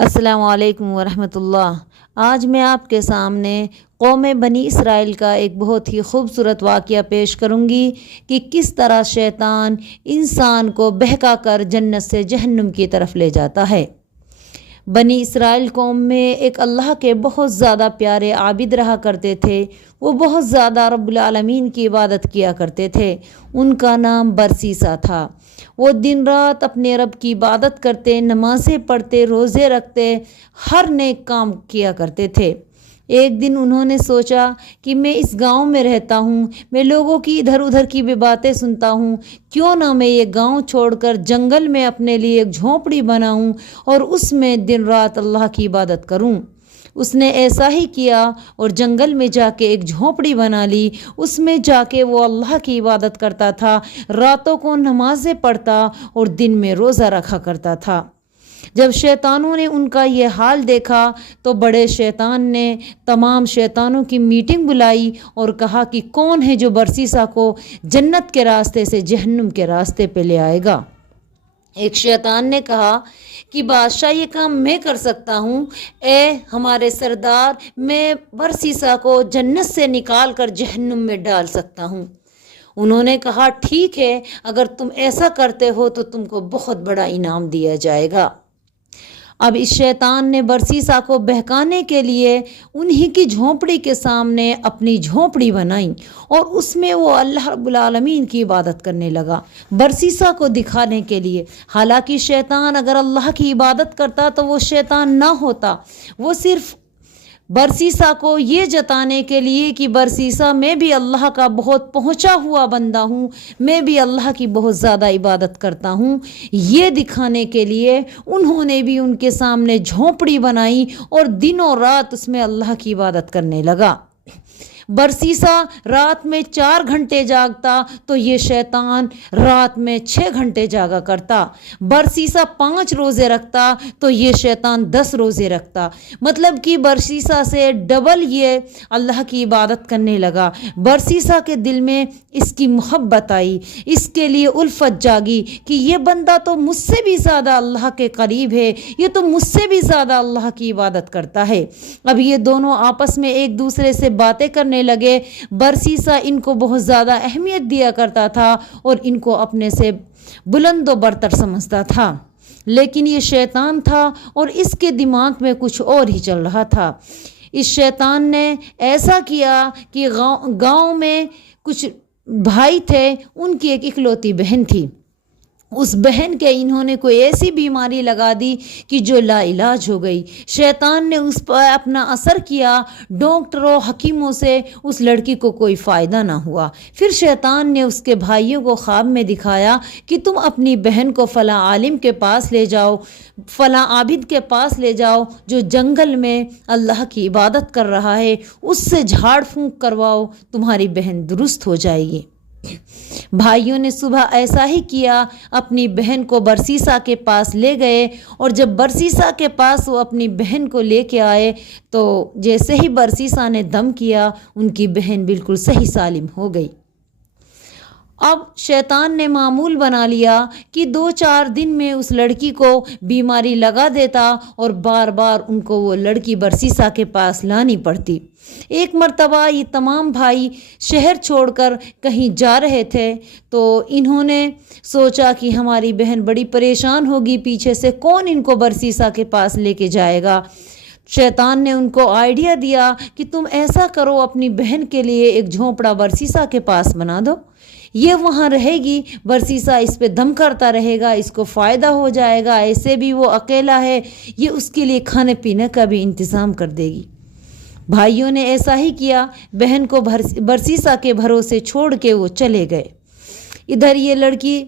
السلام علیکم ورحمۃ اللہ۔ آج میں آپ کے سامنے قوم بنی اسرائیل کا ایک بہت ہی خوبصورت واقعہ پیش کروں گی کہ کس طرح شیطان انسان کو بہکا کر جنت سے جہنم کی طرف لے جاتا ہے۔ بنی اسرائیل قوم میں ایک اللہ کے بہت زیادہ پیارے عابد رہا کرتے تھے۔ وہ بہت زیادہ رب العالمین کی عبادت کیا کرتے تھے۔ ان کا نام برسیسا تھا۔ وہ دن رات اپنے رب کی عبادت کرتے، نمازیں پڑھتے، روزے رکھتے، ہر نیک کام کیا کرتے تھے۔ ایک دن انہوں نے سوچا کہ میں اس گاؤں میں رہتا ہوں، میں لوگوں کی ادھر ادھر کی بھی باتیں سنتا ہوں، کیوں نہ میں یہ گاؤں چھوڑ کر جنگل میں اپنے لیے ایک جھونپڑی بناؤں اور اس میں دن رات اللہ کی عبادت کروں۔ اس نے ایسا ہی کیا اور جنگل میں جا کے ایک جھونپڑی بنا لی۔ اس میں جا کے وہ اللہ کی عبادت کرتا تھا، راتوں کو نمازیں پڑھتا اور دن میں روزہ رکھا کرتا تھا۔ جب شیطانوں نے ان کا یہ حال دیکھا تو بڑے شیطان نے تمام شیطانوں کی میٹنگ بلائی اور کہا کہ کون ہے جو برسیسا کو جنت کے راستے سے جہنم کے راستے پہ لے آئے گا۔ ایک شیطان نے کہا کہ بادشاہ یہ کام میں کر سکتا ہوں، اے ہمارے سردار، میں برسیسا کو جنت سے نکال کر جہنم میں ڈال سکتا ہوں۔ انہوں نے کہا ٹھیک ہے، اگر تم ایسا کرتے ہو تو تم کو بہت بڑا انعام دیا جائے گا۔ اب اس شیطان نے برسیسا کو بہکانے کے لیے انہی کی جھونپڑی کے سامنے اپنی جھونپڑی بنائی اور اس میں وہ اللہ رب العالمین کی عبادت کرنے لگا برسیسا کو دکھانے کے لیے۔ حالانکہ شیطان اگر اللہ کی عبادت کرتا تو وہ شیطان نہ ہوتا، وہ صرف برسیسا کو یہ جتانے کے لیے کہ برسیسا میں بھی اللہ کا بہت پہنچا ہوا بندہ ہوں، میں بھی اللہ کی بہت زیادہ عبادت کرتا ہوں، یہ دکھانے کے لیے انہوں نے بھی ان کے سامنے جھونپڑی بنائی اور دنوں رات اس میں اللہ کی عبادت کرنے لگا۔ برسیسا رات میں 4 گھنٹے جاگتا تو یہ شیطان رات میں 6 گھنٹے جاگا کرتا۔ برسیسا 5 روزے رکھتا تو یہ شیطان 10 روزے رکھتا۔ مطلب کہ برسیسا سے ڈبل یہ اللہ کی عبادت کرنے لگا۔ برسیسا کے دل میں اس کی محبت آئی، اس کے لیے الفت جاگی کہ یہ بندہ تو مجھ سے بھی زیادہ اللہ کے قریب ہے، یہ تو مجھ سے بھی زیادہ اللہ کی عبادت کرتا ہے۔ اب یہ دونوں آپس میں ایک دوسرے سے باتیں کرنے لگے۔ برسیسا ان کو بہت زیادہ اہمیت دیا کرتا تھا اور ان کو اپنے سے بلند و برتر سمجھتا تھا، لیکن یہ شیطان تھا اور اس کے دماغ میں کچھ اور ہی چل رہا تھا۔ اس شیطان نے ایسا کیا کہ گاؤں میں کچھ بھائی تھے، ان کی ایک اکلوتی بہن تھی۔ اس بہن کے انہوں نے کوئی ایسی بیماری لگا دی کہ جو لا علاج ہو گئی۔ شیطان نے اس پر اپنا اثر کیا، ڈاکٹروں حکیموں سے اس لڑکی کو کوئی فائدہ نہ ہوا۔ پھر شیطان نے اس کے بھائیوں کو خواب میں دکھایا کہ تم اپنی بہن کو فلاں عالم کے پاس لے جاؤ، فلاں عابد کے پاس لے جاؤ جو جنگل میں اللہ کی عبادت کر رہا ہے، اس سے جھاڑ پھونک کرواؤ، تمہاری بہن درست ہو جائے گی۔ بھائیوں نے صبح ایسا ہی کیا، اپنی بہن کو برسیسا کے پاس لے گئے اور جب برسیسا کے پاس وہ اپنی بہن کو لے کے آئے تو جیسے ہی برسیسا نے دم کیا ان کی بہن بالکل صحیح سالم ہو گئی۔ اب شیطان نے معمول بنا لیا کہ 2-4 دن میں اس لڑکی کو بیماری لگا دیتا اور بار بار ان کو وہ لڑکی برسیسا کے پاس لانی پڑتی۔ ایک مرتبہ یہ تمام بھائی شہر چھوڑ کر کہیں جا رہے تھے تو انہوں نے سوچا کہ ہماری بہن بڑی پریشان ہوگی، پیچھے سے کون ان کو برسیسا کے پاس لے کے جائے گا۔ شیطان نے ان کو آئیڈیا دیا کہ تم ایسا کرو، اپنی بہن کے لیے ایک جھونپڑا برسیسا کے پاس بنا دو، یہ وہاں رہے گی، برسیسا اس پہ دم کرتا رہے گا، اس کو فائدہ ہو جائے گا، ایسے بھی وہ اکیلا ہے، یہ اس کے لیے کھانے پینے کا بھی انتظام کر دے گی۔ بھائیوں نے ایسا ہی کیا، بہن کو برسیسا کے بھروسے چھوڑ کے وہ چلے گئے۔ ادھر یہ لڑکی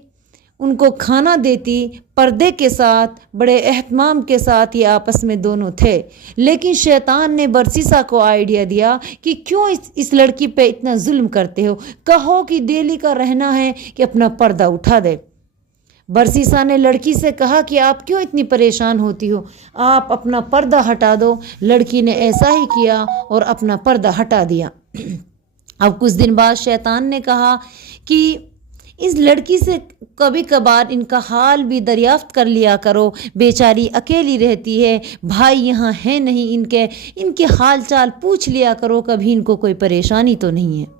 ان کو کھانا دیتی، پردے کے ساتھ، بڑے اہتمام کے ساتھ یہ آپس میں دونوں تھے، لیکن شیطان نے برسیسا کو آئیڈیا دیا کہ کیوں اس لڑکی پہ اتنا ظلم کرتے ہو، کہو کہ ڈیلی کا رہنا ہے کہ اپنا پردہ اٹھا دے۔ برسیسا نے لڑکی سے کہا کہ آپ کیوں اتنی پریشان ہوتی ہو، آپ اپنا پردہ ہٹا دو۔ لڑکی نے ایسا ہی کیا اور اپنا پردہ ہٹا دیا۔ اب کچھ دن بعد شیطان نے کہا کہ اس لڑکی سے کبھی کبھار ان کا حال بھی دریافت کر لیا کرو، بیچاری اکیلی رہتی ہے، بھائی یہاں ہے نہیں ان کے حال چال پوچھ لیا کرو، کبھی ان کو کوئی پریشانی تو نہیں ہے۔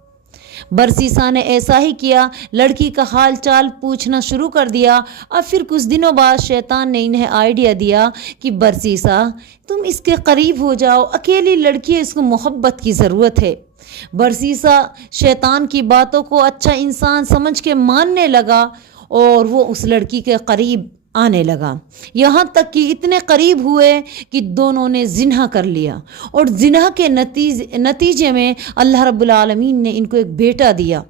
برسیسا نے ایسا ہی کیا، لڑکی کا حال چال پوچھنا شروع کر دیا۔ اب پھر کچھ دنوں بعد شیطان نے انہیں آئیڈیا دیا کہ برسیسا تم اس کے قریب ہو جاؤ، اکیلی لڑکی ہے، اس کو محبت کی ضرورت ہے۔ برسیسا شیطان کی باتوں کو اچھا انسان سمجھ کے ماننے لگا اور وہ اس لڑکی کے قریب آنے لگا، یہاں تک کہ اتنے قریب ہوئے کہ دونوں نے زنا کر لیا، اور زنا کے نتیجے میں اللہ رب العالمین نے ان کو ایک بیٹا دیا۔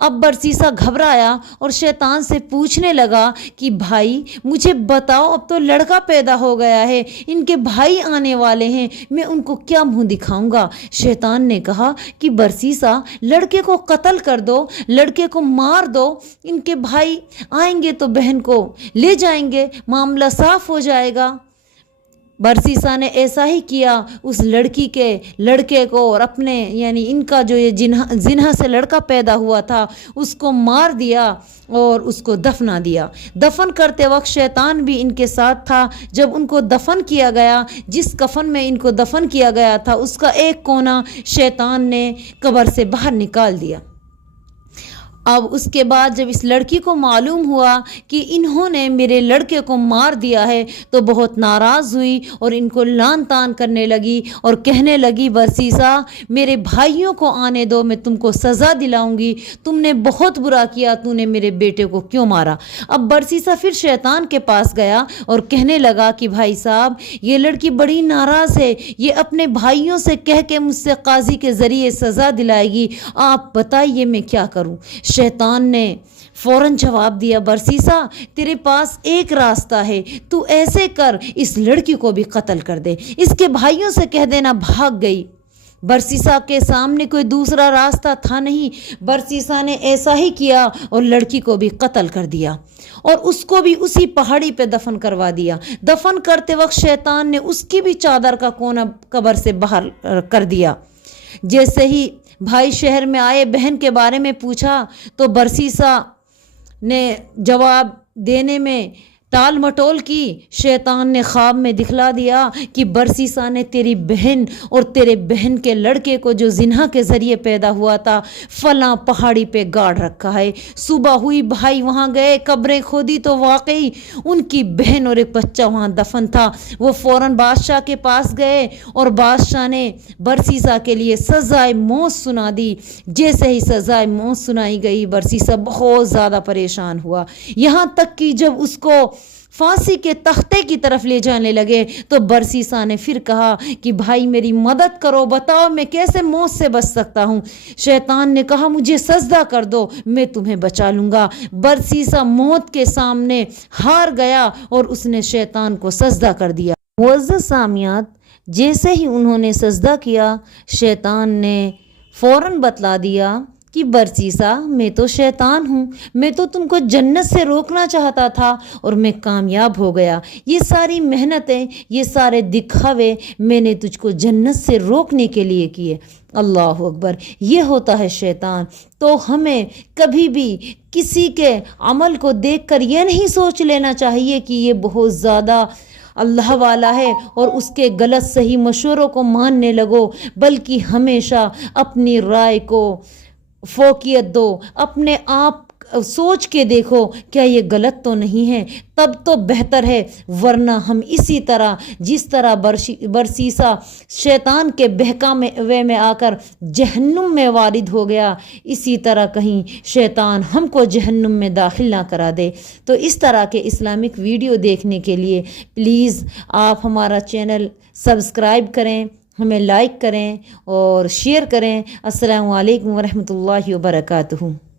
اب برسیسا گھبرایا اور شیطان سے پوچھنے لگا کہ بھائی مجھے بتاؤ، اب تو لڑکا پیدا ہو گیا ہے، ان کے بھائی آنے والے ہیں، میں ان کو کیا منہ دکھاؤں گا؟ شیطان نے کہا کہ برسیسا لڑکے کو قتل کر دو، لڑکے کو مار دو، ان کے بھائی آئیں گے تو بہن کو لے جائیں گے، معاملہ صاف ہو جائے گا۔ برسیسا نے ایسا ہی کیا، اس لڑکی کے لڑکے کو اور اپنے یعنی ان کا جو یہ زنا سے لڑکا پیدا ہوا تھا اس کو مار دیا اور اس کو دفنا دیا۔ دفن کرتے وقت شیطان بھی ان کے ساتھ تھا۔ جب ان کو دفن کیا گیا، جس کفن میں ان کو دفن کیا گیا تھا اس کا ایک کونا شیطان نے قبر سے باہر نکال دیا۔ اب اس کے بعد جب اس لڑکی کو معلوم ہوا کہ انہوں نے میرے لڑکے کو مار دیا ہے تو بہت ناراض ہوئی اور ان کو لان تان کرنے لگی اور کہنے لگی برسیسا میرے بھائیوں کو آنے دو، میں تم کو سزا دلاؤں گی، تم نے بہت برا کیا، تو نے میرے بیٹے کو کیوں مارا؟ اب برسیسا پھر شیطان کے پاس گیا اور کہنے لگا کہ بھائی صاحب یہ لڑکی بڑی ناراض ہے، یہ اپنے بھائیوں سے کہہ کے مجھ سے قاضی کے ذریعے سزا دلائے گی، آپ بتائیے میں کیا کروں؟ شیطان نے فوراً جواب دیا برسیسا تیرے پاس ایک راستہ ہے، تو ایسے کر اس لڑکی کو بھی قتل کر دے، اس کے بھائیوں سے کہہ دینا بھاگ گئی۔ برسیسا کے سامنے کوئی دوسرا راستہ تھا نہیں، برسیسا نے ایسا ہی کیا اور لڑکی کو بھی قتل کر دیا اور اس کو بھی اسی پہاڑی پہ دفن کروا دیا۔ دفن کرتے وقت شیطان نے اس کی بھی چادر کا کونا قبر سے باہر کر دیا۔ جیسے ہی بھائی شہر میں آئے، بہن کے بارے میں پوچھا تو برسیسا نے جواب دینے میں ٹال مٹول کی۔ شیطان نے خواب میں دکھلا دیا کہ برسیسا نے تیری بہن اور تیرے بہن کے لڑکے کو جو زنا کے ذریعے پیدا ہوا تھا فلاں پہاڑی پہ گاڑ رکھا ہے۔ صبح ہوئی، بھائی وہاں گئے، قبریں کھودی تو واقعی ان کی بہن اور ایک بچہ وہاں دفن تھا۔ وہ فوراً بادشاہ کے پاس گئے اور بادشاہ نے برسیسا کے لیے سزائے موت سنا دی۔ جیسے ہی سزائے موت سنائی گئی برسیسا بہت زیادہ پریشان ہوا، یہاں تک کہ جب اس کو پھانسی کے تختے کی طرف لے جانے لگے تو برسیسا نے پھر کہا کہ بھائی میری مدد کرو، بتاؤ میں کیسے موت سے بچ سکتا ہوں؟ شیطان نے کہا مجھے سجدہ کر دو، میں تمہیں بچا لوں گا۔ برسیسا موت کے سامنے ہار گیا اور اس نے شیطان کو سجدہ کر دیا۔ معزز سامعات، جیسے ہی انہوں نے سجدہ کیا شیطان نے فوراً بتلا دیا کہ برسیسا میں تو شیطان ہوں، میں تو تم کو جنت سے روکنا چاہتا تھا اور میں کامیاب ہو گیا۔ یہ ساری محنتیں، یہ سارے دکھاوے میں نے تجھ کو جنت سے روکنے کے لیے کیے۔ اللہ اکبر، یہ ہوتا ہے شیطان۔ تو ہمیں کبھی بھی کسی کے عمل کو دیکھ کر یہ نہیں سوچ لینا چاہیے کہ یہ بہت زیادہ اللہ والا ہے اور اس کے غلط صحیح مشوروں کو ماننے لگو، بلکہ ہمیشہ اپنی رائے کو فوقیت دو، اپنے آپ سوچ کے دیکھو کیا یہ غلط تو نہیں ہے، تب تو بہتر ہے، ورنہ ہم اسی طرح جس طرح برسیسا شیطان کے بہکاوے میں آ کر جہنم میں وارد ہو گیا، اسی طرح کہیں شیطان ہم کو جہنم میں داخل نہ کرا دے۔ تو اس طرح کے اسلامک ویڈیو دیکھنے کے لیے پلیز آپ ہمارا چینل سبسکرائب کریں، ہمیں لائک کریں اور شیئر کریں۔ السلام علیکم ورحمۃ اللہ وبرکاتہ۔